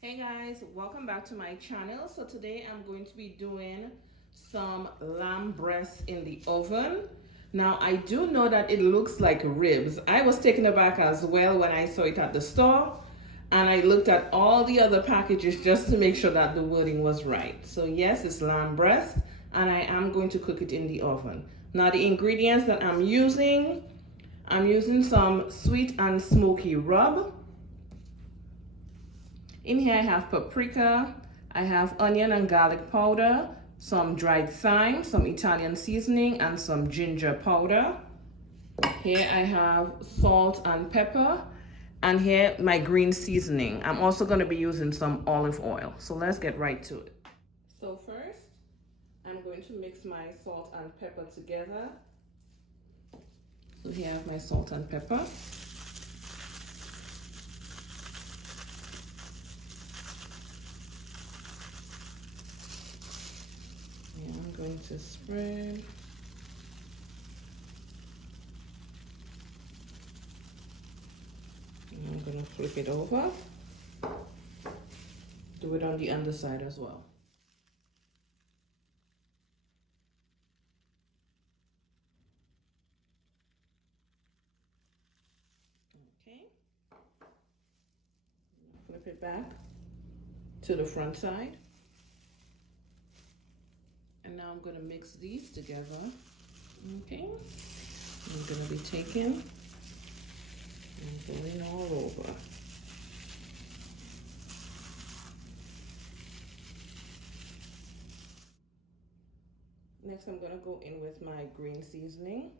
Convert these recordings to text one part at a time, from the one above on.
Hey guys, welcome back to my channel. So today I'm going to be doing some lamb breast in the oven. Now I do know that it looks like ribs. I was taken aback as well when I saw it at the store, and I looked at all the other packages just to make sure that the wording was right. So yes, it's lamb breast, and I am going to cook it in the oven. Now the ingredients that I'm using some sweet and smoky rub. In here I have paprika, I have onion and garlic powder, some dried thyme, some Italian seasoning, and some ginger powder. Here I have salt and pepper, and here my green seasoning. I'm also going to be using some olive oil. So let's get right to it. So first, I'm going to mix my salt and pepper together. So here I have my salt and pepper. I'm going to spread. And I'm going to flip it over. Do it on the underside as well. Okay. Flip it back to the front side. And now I'm going to mix these together. Okay. I'm going to be taking and going all over. Next, I'm going to go in with my green seasoning.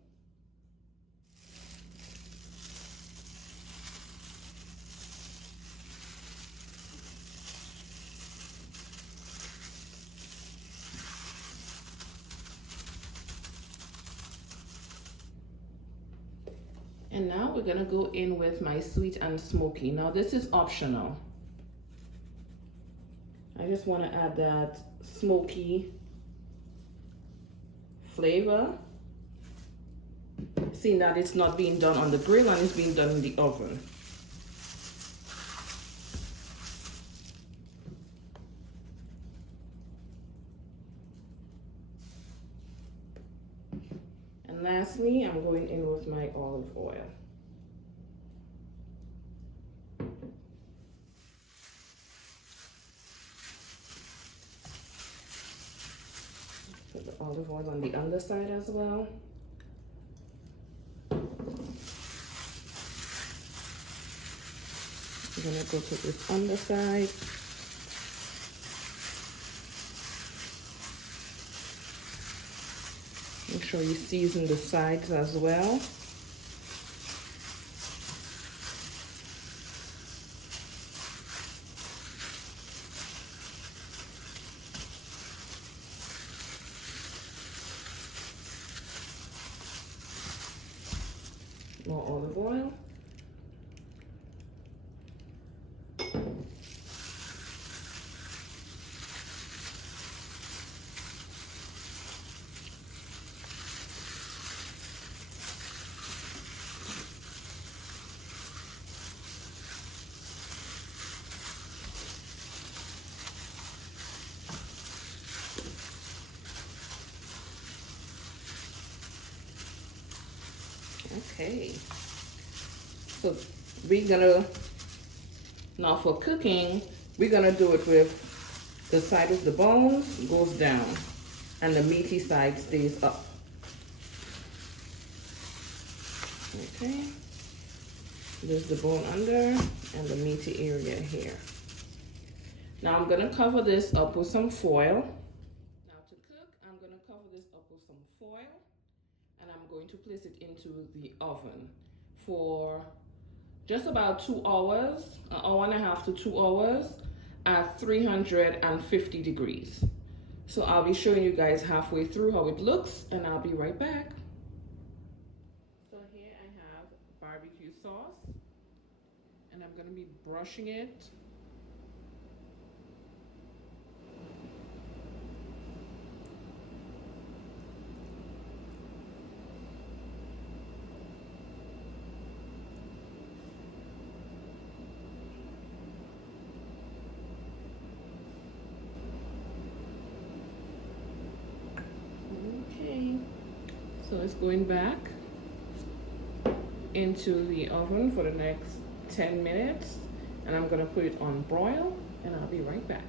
And now we're gonna go in with my sweet and smoky. Now this is optional. I just wanna add that smoky flavor, seeing that it's not being done on the grill and it's being done in the oven. And lastly, I'm going in with my olive oil. Put the olive oil on the underside as well. I'm gonna go to this underside. Make sure you season the sides as well. More olive oil. Okay, so now for cooking, we're gonna do it with the side of the bones goes down and the meaty side stays up. Okay, there's the bone under and the meaty area here. Now I'm gonna cover this up with some foil. Now to cook, I'm gonna cover this up with some foil, and I'm going to place it into the oven for just about 2 hours, an hour and a half to 2 hours at 350 degrees. So I'll be showing you guys halfway through how it looks, and I'll be right back. So here I have barbecue sauce, and I'm gonna be brushing it So it's going back into the oven for the next 10 minutes, and I'm gonna put it on broil, and I'll be right back.